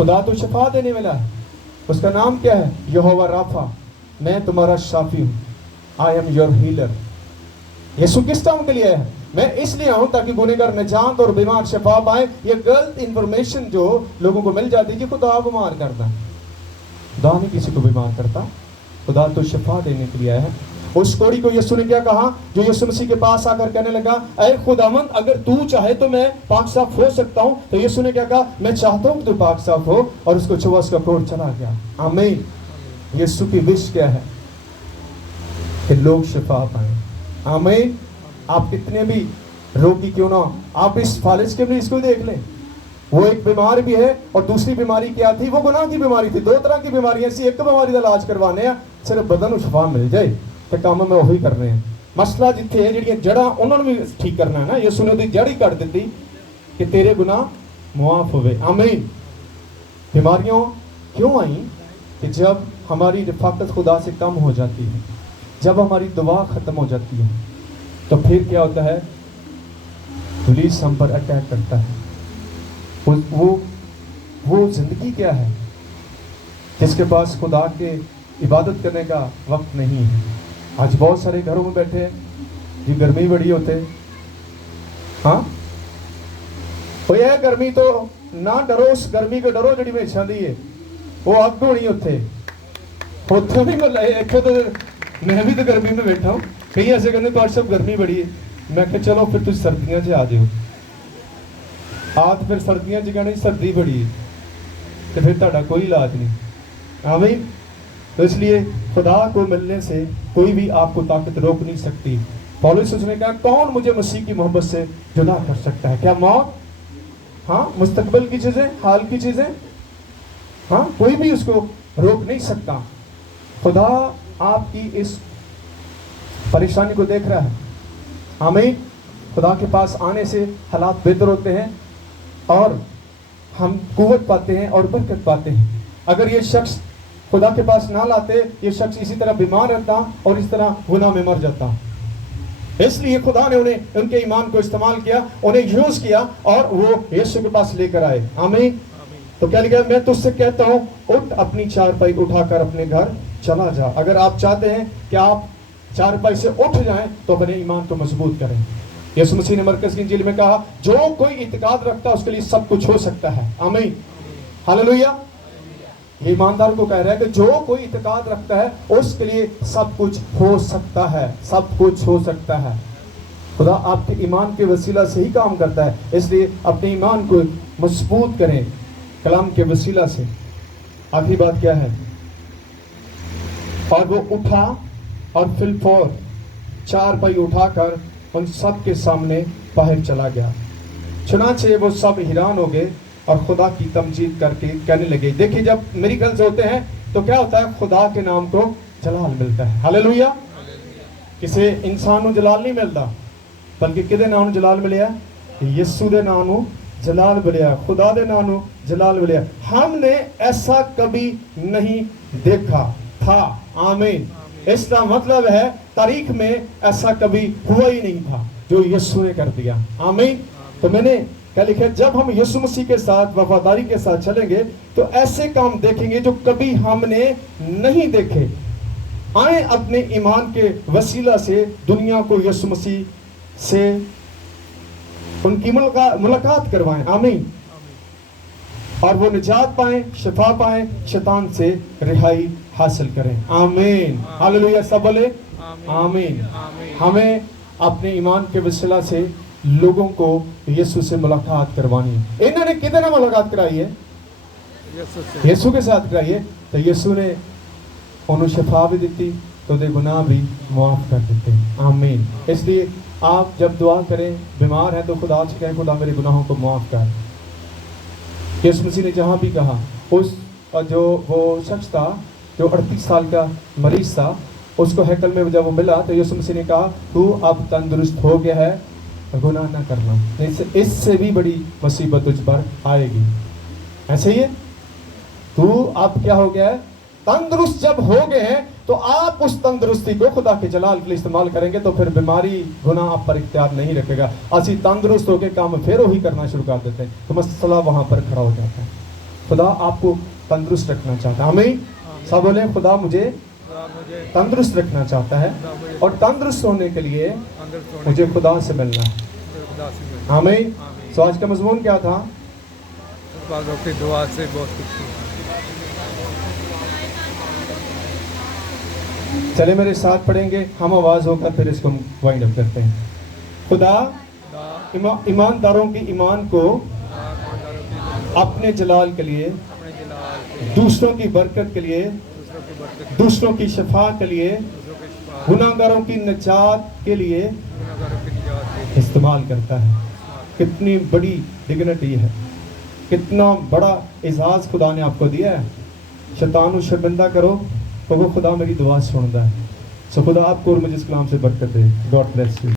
खुदा तो शफा देने वाला है, उसका नाम क्या है? यहोवा राफा, मैं तुम्हारा शाफी हूँ, आई एम योर हीलर। यीशु किस काम के लिए आया है? मैं इसलिए आऊं ताकि गुनहगार निजात और बीमार शफा पाए। ये गलत इंफॉर्मेशन जो लोगों को मिल जाती है कि खुदा बीमार करता है, खुदा नहीं किसी को बीमार करता, खुदा तो शफा देने के लिए आया है। उस कोढ़ी को यीशु ने क्या कहा, जो यीशु मसीह के पास आकर कहने लगा, ऐ खुदावंद अगर तू चाहे तो मैं पाक साफ हो सकता हूं। तो यीशु ने क्या कहा, मैं चाहता हूं कि तू पाक साफ हो, और उसको छुआ, उसका कोढ़ चला गया। आमीन। यीशु की विश क्या है? कि लोग शफा पाए। आमीन। आप कितने भी रोगी क्यों ना, आप इस फालिज के भी इसको देख लें, वो एक बीमार भी है, और दूसरी बीमारी क्या थी? वो गुनाह की बीमारी थी। दो तरह की बीमारियां सी, एक बीमारी का इलाज करवाने हैं, सिर्फ बदन शफा मिल जाए ਤੇ ਕੰਮ ਮੈਂ ਉਹੀ ਕਰਨੇ ਆ। ਮਸਲਾ ਜਿੱਥੇ ਹੈ ਜਿਹੜੀਆਂ ਜੜਾਂ ਉਹਨਾਂ ਨੂੰ ਵੀ ਠੀਕ ਕਰਨਾ ਹੈ ਨਾ। ਯਿਸੂ ਨੇ ਉਹਦੀ ਜੜ ਹੀ ਕੱਟ ਦਿੱਤੀ कि तेरे गुनाह मुआफ हुए। आमीन। बीमारियों क्यों आई? कि जब हमारी रफाकत खुदा से कम हो जाती है, जब हमारी दुआ ख़त्म हो जाती है, तो फिर क्या होता है? पुलिस हम पर अटैक करता है। वो ज़िंदगी क्या है जिसके पास खुदा के इबादत करने का वक्त नहीं है। आज बहुत सारे घरों में बैठे हैं जी, गर्मी बड़ी होते, हाँ वो यह गर्मी तो ना डरो, उस गर्मी को डरो जी हमेशा दी है, वो अग होनी उत्थे उत्थे भी मैं इतने तो मैं भी तो गर्मी में बैठा हूँ। कई ऐसे कहते तो सब गर्मी बड़ी है, मैं कहा चलो फिर तुम सर्दियों से आ जाओ। फिर सर्दियों से कहना सर्दी बड़ी है, तो फिर ਤੁਹਾਡਾ कोई इलाज नहीं। आमीन। तो इसलिए खुदा को मिलने से कोई भी आपको ताकत रोक नहीं सकती। पौलुस ने कहा, कौन मुझे मसीह की मोहब्बत से जुदा कर सकता है? क्या मौत? हाँ, मुस्तकबिल की चीजें, हाल की चीजें, हाँ, कोई भी उसको रोक नहीं सकता। खुदा आपकी इस परेशानी को देख रहा है। आमीन। खुदा के पास आने से हालात बेहतर होते हैं और हम कुव्वत पाते हैं और बरकत पाते हैं। अगर ये शख्स खुदा के पास ना लाते, ये शख्स इसी तरह बीमार रहता और इस तरह गुनाह में मर जाता। इसलिए खुदा ने उन्हें, उनके ईमान को इस्तेमाल किया, उन्हें यूज किया और वो यीशु के पास लेकर आए। आमीन। तो क्या लिखा? मैं तुझसे कहता हूँ, उठ, अपनी चारपाई उठाकर अपने घर चला जा। अगर आप चाहते हैं कि आप चारपाई से उठ जाएं, तो अपने ईमान को मजबूत करें। यीशु मसीह ने मरकज़ की इंजील में कहा, जो कोई इत्काद रखता है उसके लिए सब कुछ हो सकता है। आमीन। हालेलुया। ये ईमानदार को कह रहा है कि जो कोई इत्काद रखता है उसके लिए सब कुछ हो सकता है, सब कुछ हो सकता है। खुदा आपके ईमान के वसीला से ही काम करता है, इसलिए अपने ईमान को मजबूत करें कलाम के वसीला से। आखिरी बात क्या है? और वो उठा और फिलफौर चारपाई उठाकर उन सब के सामने बाहर चला गया। चुनांचे वो सब हैरान हो गए और खुदा की तमजीद करके कहने लगे। देखिए, जब मिरेकल्स होते हैं तो क्या होता है? खुदा के नाम को जलाल मिलता है। हालेलुया। किसी इंसान को जलाल नहीं मिलता, बल्कि किदे नाम जलाल मिले? यीशु दे नाम जलाल मिले, खुदा दे नाम जलाल मिले। हमने ऐसा कभी नहीं देखा था। आमीन। इसका मतलब है तारीख में ऐसा कभी हुआ ही नहीं था जो यीशु ने कर दिया। आमीन। तो मैंने क्या लिखा? जब हम यीशु मसीह के साथ वफादारी के साथ चलेंगे तो ऐसे काम देखेंगे जो कभी हमने नहीं देखे। आए अपने ईमान के वसीला से दुनिया को यीशु मसीह से उनकी मुलाकात करवाएं। आमीन। और वो निजात पाएं, शिफा पाएं, शैतान से रिहाई हासिल करें। आमीन। हालेलुया। सब बोले आमीन। हमें अपने ईमान के वसीला से लोगों को यीशु से मुलाकात करवानी है। इन्होंने कितने मुलाकात कराई है? यीशु के साथ कराई है। तो यीशु ने उन्हें शिफा भी दी, तो दे गुनाह भी माफ कर देते। आमीन। इसलिए आप जब दुआ करें, बीमार हैं, तो खुदा से कहें, खुदा मेरे गुनाहों को माफ कर। यीशु मसीह ने जहाँ भी कहा, उस जो वो शख्स था जो 38 साल का मरीज था, उसको हैकल में जब वो मिला तो यीशु मसीह ने कहा, तू अब तंदुरुस्त हो गया है, गुनाह ना करना, इससे भी बड़ी मुसीबत तुझ पर आएगी। ऐसे ही है, तू अब क्या हो गया है? तंदुरुस्त जब हो गए हैं तो आप उस तंदुरुस्ती को खुदा के जलाल के लिए इस्तेमाल करेंगे, तो फिर बीमारी गुनाह आप पर इख्तियार नहीं रखेगा। असी तंदुरुस्त होकर काम फिर वही करना शुरू कर देते हैं, तो मसला वहां पर खड़ा हो जाता है। خدا آپ کو تندرست رکھنا چاہتا ہے. آمین. سب بولیں خدا مجھے تندرست رکھنا چاہتا ہے اور تندرست ہونے کے لیے مجھے خدا سے ملنا ہے. آمین. سو آج کا مضمون کیا تھا؟ کی دعا سے بہت کچھ. چلے میرے ساتھ پڑھیں گے ہم آواز ہو کر پھر اس کو وائنڈ اپ کرتے ہیں. خدا ایمانداروں کی ایمان کو اپنے جلال کے لیے، دوسروں کی برکت کے لیے، دوسروں کی شفا کے لیے، گناہگاروں کی نجات کے لیے استعمال کرتا ہے. کتنی بڑی ڈگنیٹی ہے، کتنا بڑا اعزاز خدا نے آپ کو دیا ہے. شیطان کو شرمندہ کرو تو وہ خدا میری دعا سنتا ہے. سو خدا آپ کو اور مجھے اس کلام سے برکت دے. God bless you.